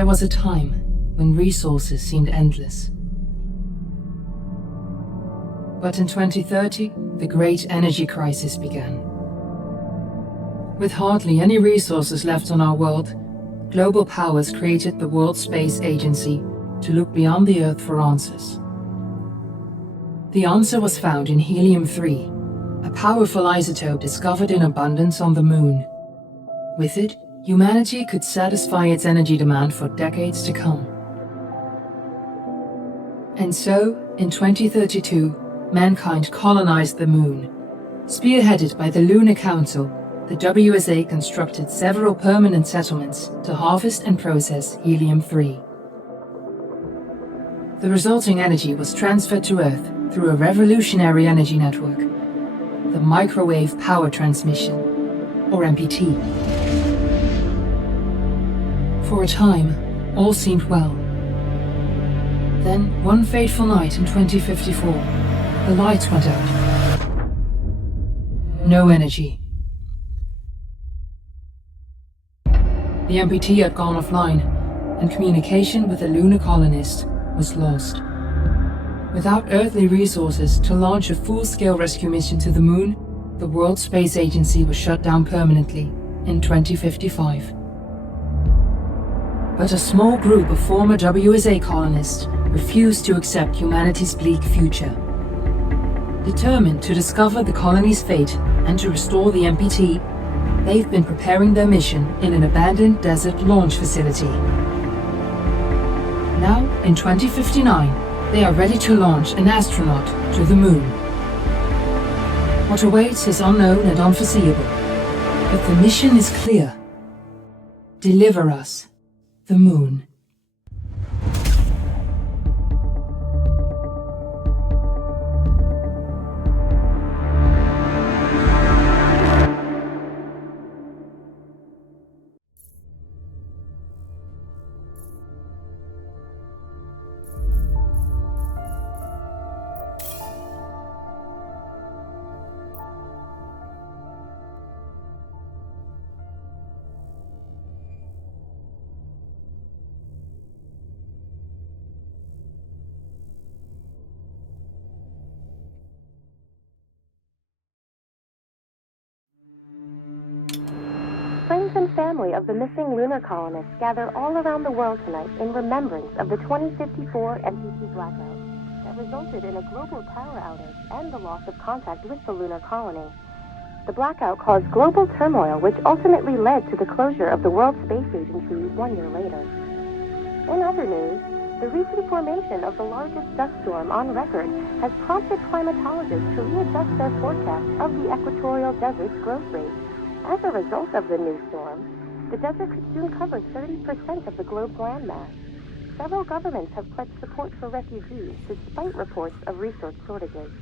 There was a time when resources seemed endless. But in 2030, the great energy crisis began. With hardly any resources left on our world, global powers created the World Space Agency to look beyond the Earth for answers. The answer was found in helium-3, a powerful isotope discovered in abundance on the Moon. With it, humanity could satisfy its energy demand for decades to come. And so, in 2032, mankind colonized the Moon. Spearheaded by the Lunar Council, the WSA constructed several permanent settlements to harvest and process helium-3. The resulting energy was transferred to Earth through a revolutionary energy network, the Microwave Power Transmission, or MPT. For a time, all seemed well. Then, one fateful night in 2054, the lights went out. No energy. The MPT had gone offline, and communication with the lunar colonist was lost. Without earthly resources to launch a full-scale rescue mission to the Moon, the World Space Agency was shut down permanently in 2055. But a small group of former WSA colonists refused to accept humanity's bleak future. Determined to discover the colony's fate and to restore the MPT, they've been preparing their mission in an abandoned desert launch facility. Now, in 2059, they are ready to launch an astronaut to the Moon. What awaits is unknown and unforeseeable, but the mission is clear. Deliver us the Moon. Friends and family of the missing lunar colonists gather all around the world tonight in remembrance of the 2054 MPT blackout that resulted in a global power outage and the loss of contact with the lunar colony. The blackout caused global turmoil, which ultimately led to the closure of the World Space Agency 1 year later. In other news, the recent formation of the largest dust storm on record has prompted climatologists to readjust their forecast of the equatorial desert's growth rate. As a result of the new storm, the desert could soon cover 30% of the globe's landmass. Several governments have pledged support for refugees despite reports of resource shortages.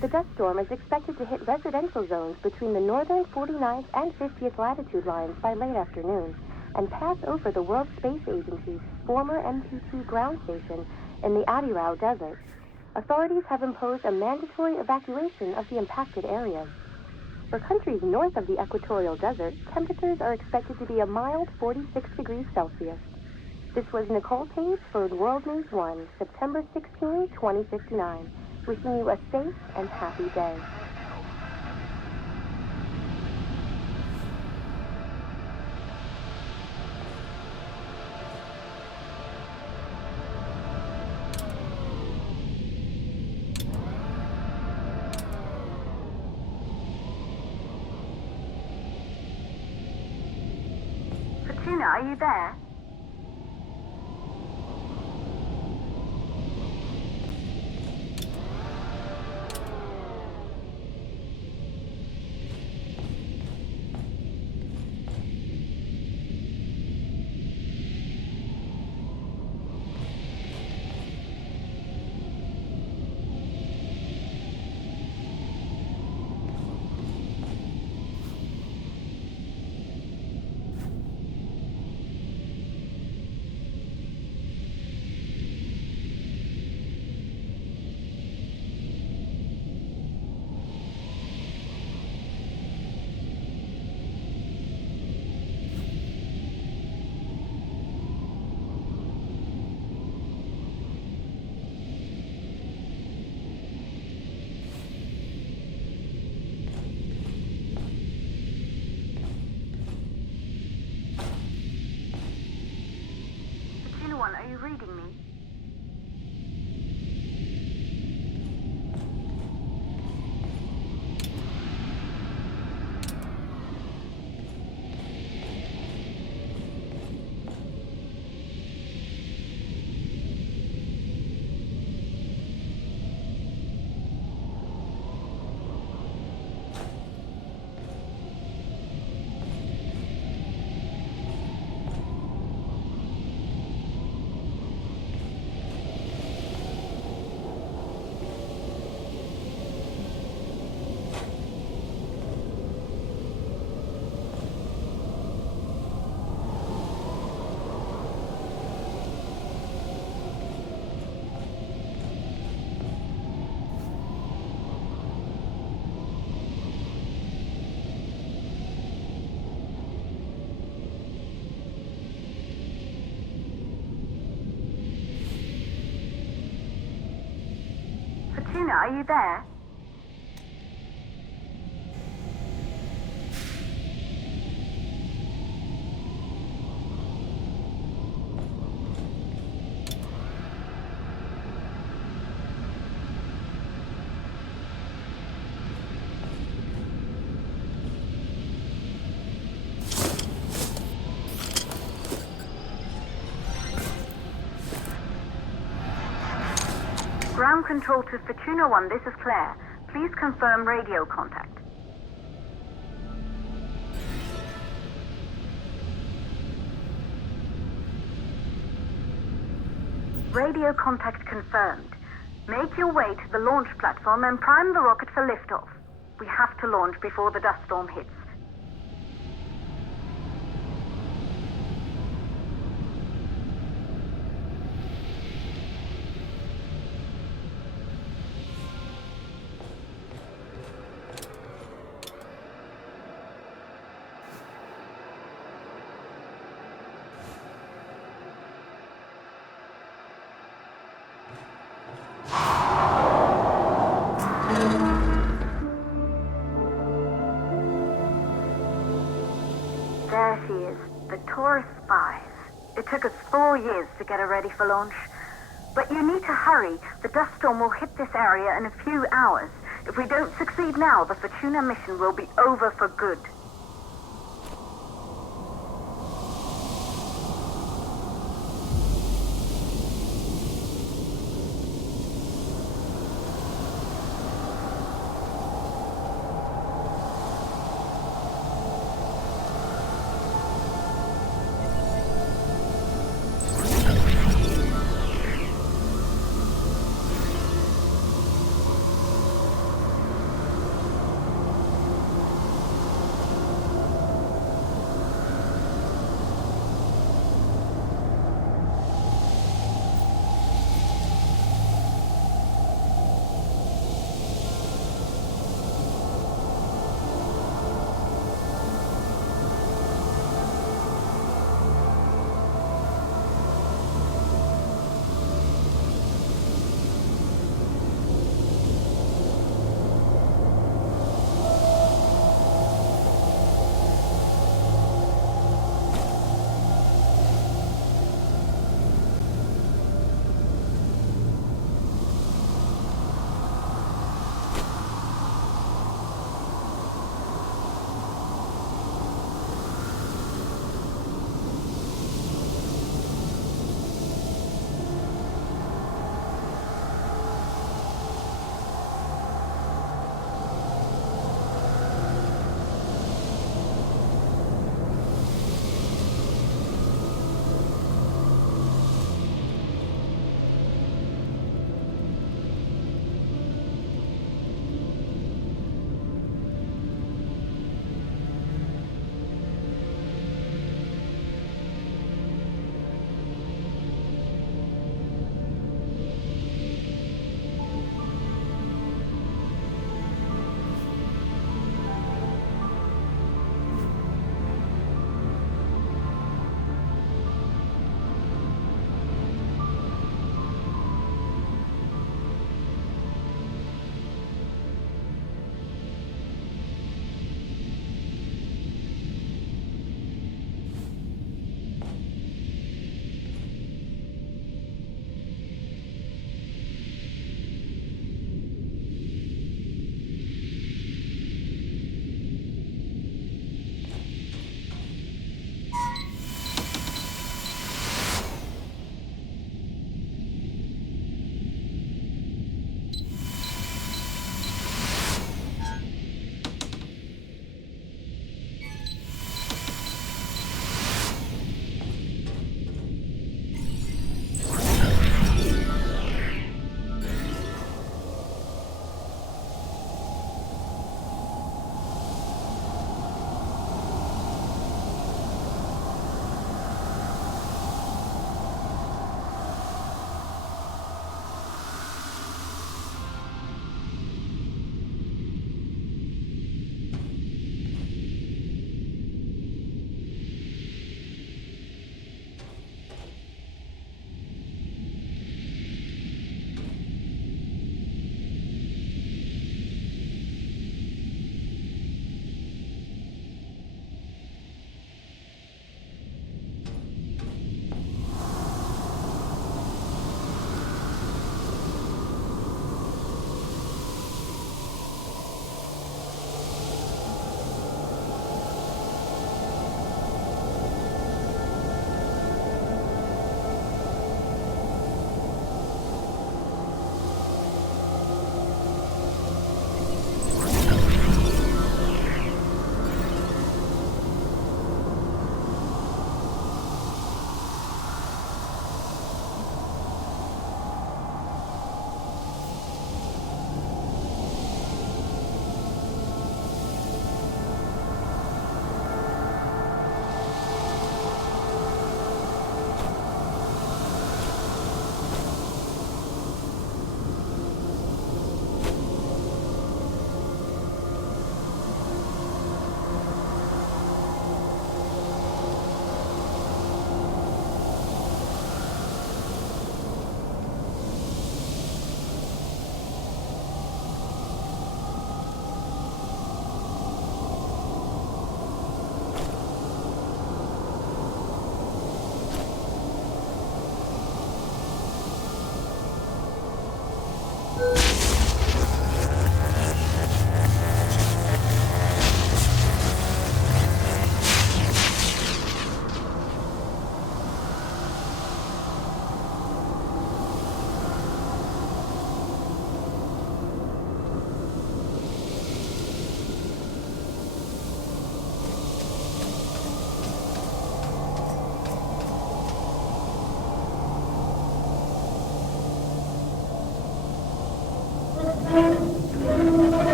The dust storm is expected to hit residential zones between the northern 49th and 50th latitude lines by late afternoon and pass over the World Space Agency's former MPT ground station in the Adirau Desert. Authorities have imposed a mandatory evacuation of the impacted areas. For countries north of the equatorial desert, temperatures are expected to be a mild 46 degrees Celsius. This was Nicole Page for World News 1, September 16, 2059. Wishing you a safe and happy day. Fortuna, are you there? Fortuna, are you there? Ground control to Fortuna 1, this is Claire. Please confirm radio contact. Radio contact confirmed. Make your way to the launch platform and prime the rocket for liftoff. We have to launch before the dust storm hits. There she is, the tourist spies. It took us 4 years to get her ready for launch. But you need to hurry. The dust storm will hit this area in a few hours. If we don't succeed now, the Fortuna mission will be over for good.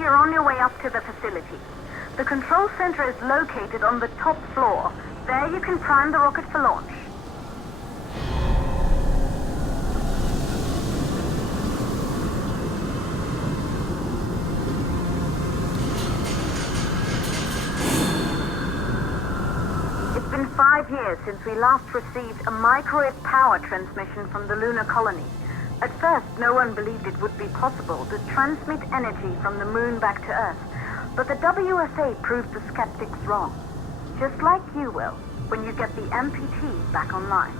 You're on your way up to the facility. The control center is located on the top floor. There you can prime the rocket for launch. It's been 5 years since we last received a microwave power transmission from the lunar colony. At first, no one believed it would be possible to transmit energy from the moon back to Earth, but the WSA proved the skeptics wrong. Just like you will, when you get the MPT back online.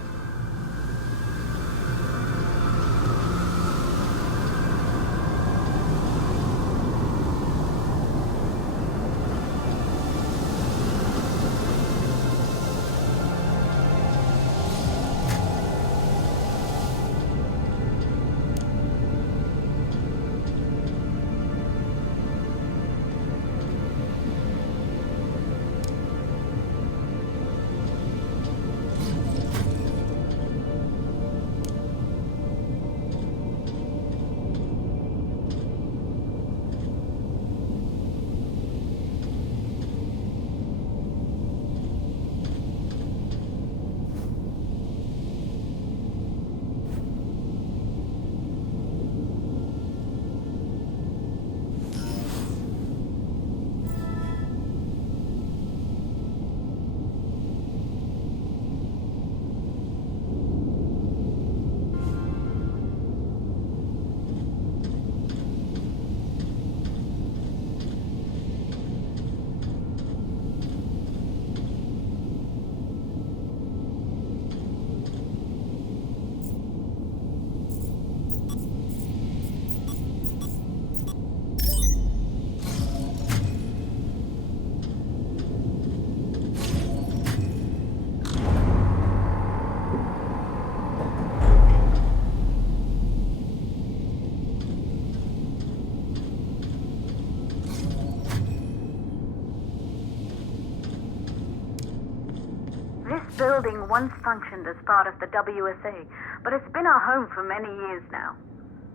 This building once functioned as part of the WSA, but it's been our home for many years now.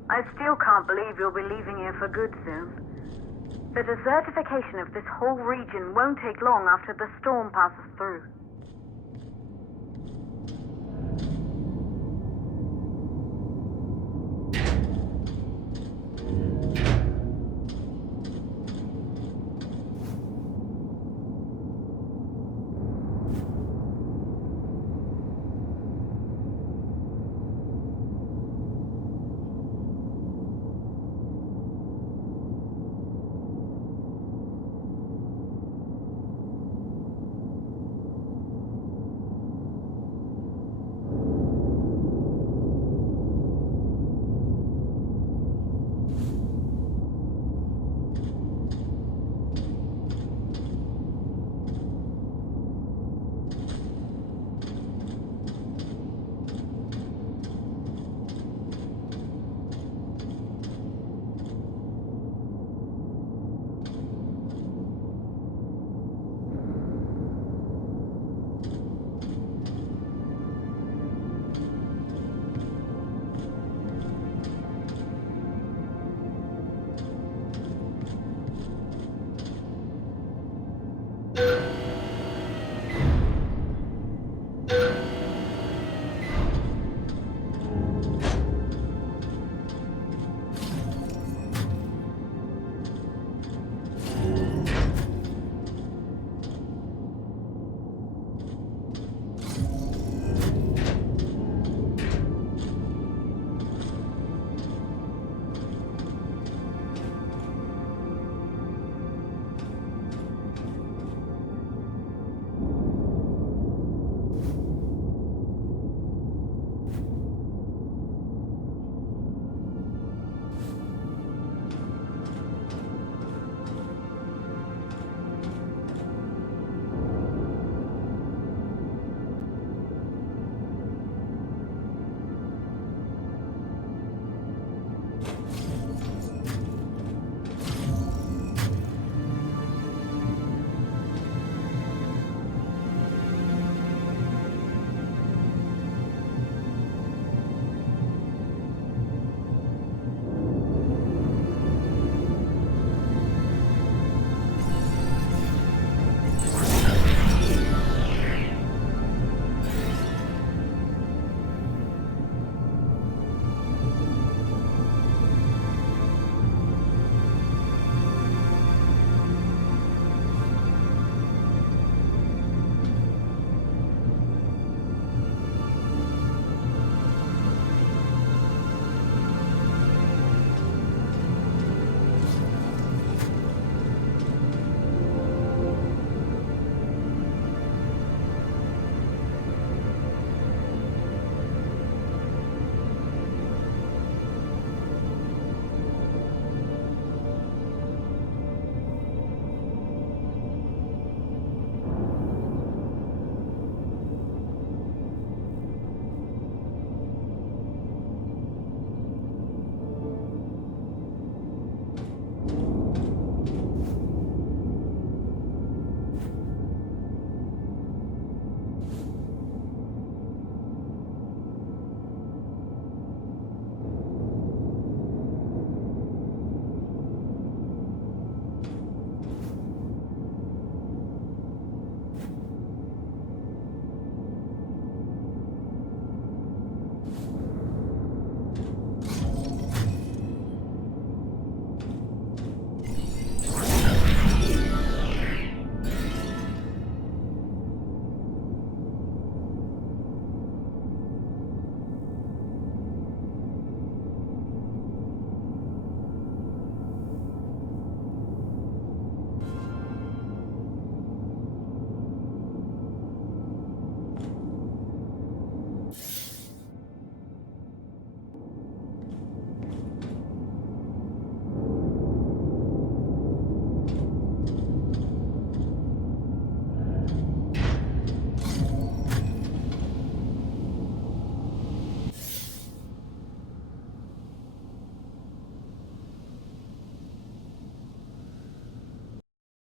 I still can't believe you'll be leaving here for good soon. The desertification of this whole region won't take long after the storm passes through.